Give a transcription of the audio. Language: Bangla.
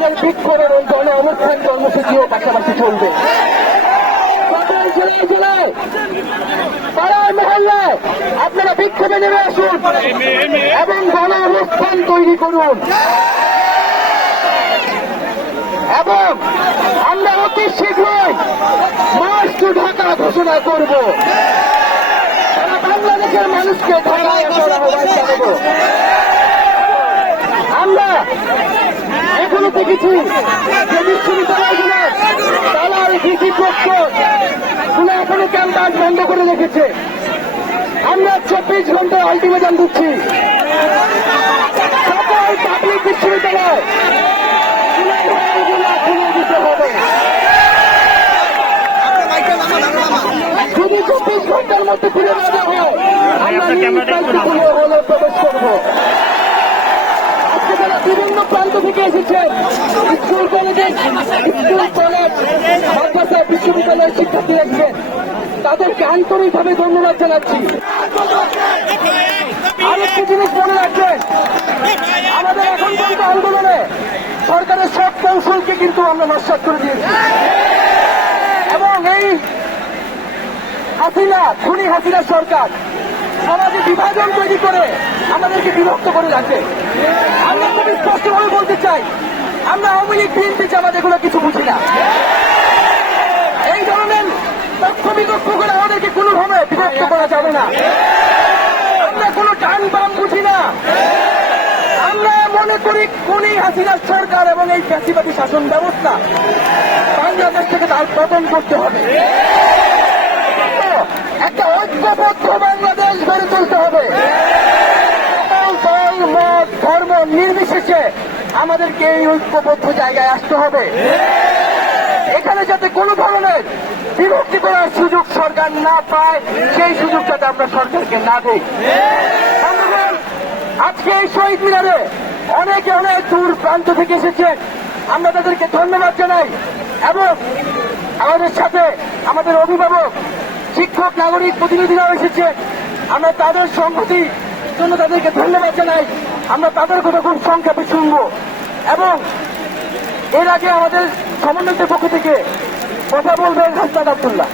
আমাদের বিক্ষোভের ওই গণ অবস্থান কর্মসূচিও পাশাপাশি চলবে। পাড়ায় মহল্লায় আপনারা বিক্ষোভে নেমে আসুন এবং গণ অবস্থান তৈরি করুন এবং আমরা অতি শীঘ্রই মার্চ টু ঢাকা ঘোষণা করব। সারা বাংলাদেশের মানুষকে ঢাকায় আসার আহ্বান জানাবো। আমরা এখনো দেখেছি যে বিশ্ববিদ্যালয়গুলো তালার ভিসি পক্ষ গুলো এখনো ক্যাম্পাস বন্ধ করে রেখেছে। আমরা 24 ঘন্টা আলটিমেটাম দিচ্ছি সকল পাবলিক বিশ্ববিদ্যালয় খুলে দিতে হবে। যদি 24 ঘন্টার মধ্যে খুলে না দেওয়া হয় আমরা হলে প্রবেশ করবো। আজকে তারা বিভিন্ন প্রান্ত থেকে এসেছেন, স্কুল কলেজ মাদ্রাসা বিশ্ববিদ্যালয়ের শিক্ষার্থী এসেছেন, তাদেরকে আন্তরিকভাবে ধন্যবাদ জানাচ্ছি। আরেকটি জিনিস মনে রাখবেন, আমাদের এখন পর্যন্ত আন্দোলনে সরকারের সব কৌশলকে কিন্তু আমরা নস্যাৎ করে দিয়েছি এবং এই খুনি হাসিনা সরকার সমাজে বিভাজন তৈরি করে আমাদেরকে বিভক্ত করে রাখে। আমরা খুব স্পষ্টভাবে বলতে চাই, আমরা আওয়ামী লীগ বিএনপি জামাত এগুলো কিছু বুঝি না। এই ধরনের পক্ষ বিপক্ষ করে আমাদেরকে কোনোভাবে বিভক্ত করা যাবে না। আমরা কোনো ডান বাম বুঝি না। আমরা মনে করি খুনি হাসিনা সরকার এবং এই ফ্যাসিবাদী শাসন ব্যবস্থা বাংলাদেশ থেকে তার পতন করতে হবে। একটা ঐক্যবদ্ধ বাংলাদেশ গড়ে তুলতে হবে। দল মত ধর্ম নির্বিশেষে আমাদেরকে এই ঐক্যবদ্ধ জায়গায় আসতে হবে। এখানে যাতে কোনো ধরনের বিভক্তি করার সুযোগ সরকার না পায়, সেই সুযোগ যাতে আমরা সরকারকে না দিই। আজকে এই শহীদ মিনারে অনেকে অনেক দূর প্রান্ত থেকে এসেছেন, আমরা তাদেরকে ধন্যবাদ জানাই এবং আমাদের সাথে আমাদের অভিভাবক, শিক্ষক, নাগরিক প্রতিনিধিরাও এসেছে। আমরা তাদের সংহতির জন্য তাদেরকে ধন্যবাদ জানাই। আমরা তাদের কথা খুব সংক্ষেপে শুনব এবং এর আগে আমাদের সমন্বয়কের পক্ষ থেকে কথা বলবেন হাসনাত আব্দুল্লাহ।